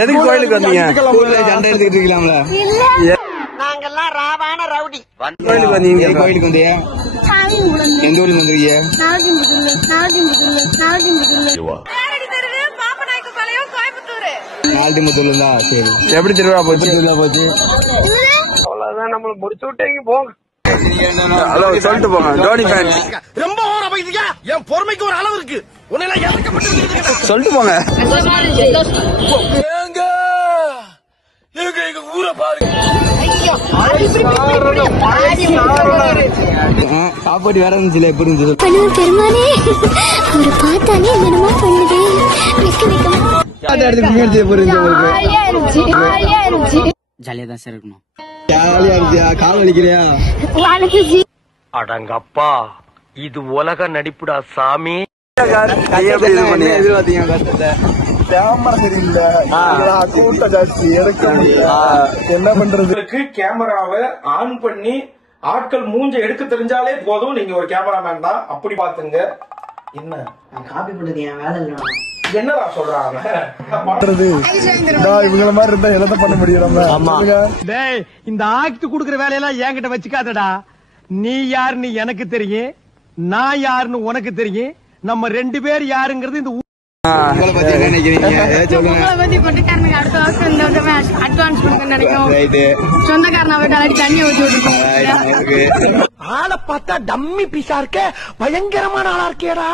எதுக்கு கோயிலுக்கு வந்தீங்க? சண்டை எடுத்துக்கிட்டு இருக்கலாம்ல. நாங்கெல்லாம் ராவான ரவுடி. கோயிலுக்கு வந்தீங்க? கோயிலுக்கு வந்தீங்க? எந்த ஊருக்கு வந்திருக்கீங்க? நாலடிமுத்தூர்ல இருந்தா. சரி, எப்படி திருவிழா போச்சு? திருவிழா போச்சு. அவ்வளவுதான், நம்மள முடிச்சு விட்டீங்க போங்க. ஹலோ, சொல்லிட்டு போங்க. தோனி ஃபேன்ஸ் ரொம்ப ஓர போயிட்டீங்க. என் பொறுமைக்கு ஒரு அளவு இருக்கு. உன்னை இறக்கப்பட்டு சொல்லிட்டு போங்க. எங்க ஊரை பாருங்க. சாப்பாடு வேற இருந்துச்சுல, எப்படி இருந்துச்சு? பெருமானே, அவரை பார்த்தாலே என்னமா பண்ணுது. ஜாலியா தான் சார் இருக்கணும். ஜாலியா இருந்துச்சியா? கால் வலிக்கிறியா? அடங்கப்பா, இது உலக நடிப்புடா சாமி. எதிர்பார்த்தீங்க கஷ்டத்தை? கேமரா சரியில்லை, கூட்ட ஜாஸ்தி, என்ன பண்றது? கேமராவை ஆன் பண்ணி ஆட்கள் மூஞ்ச எடுக்க தெரிஞ்சாலே போதும். நீங்க ஒரு கேமராமேன் தான், அப்படி பாத்துங்க. என்ன காப்பி பண்றது என் வேலை இல்ல. என்னடா சொல்றாங்க? இவங்கள மாதிரி இருந்தா எல்லாத்தையும் பண்ண முடியும். இந்த ஆக்ட் குடுக்கற வேலையெல்லாம் என்கிட்ட வச்சுக்காதடா. நீ யாருன்னு எனக்கு தெரியும், நான் யாருன்னு உனக்கு தெரியும். நம்ம ரெண்டு பேர் யாருங்கிறது இந்த உங்களை பத்தி என்ன நினைக்கிறீங்க? ஆளை பார்த்தா டம்மி பீஸா இருக்க, பயங்கரமான ஆளா இருக்கேடா.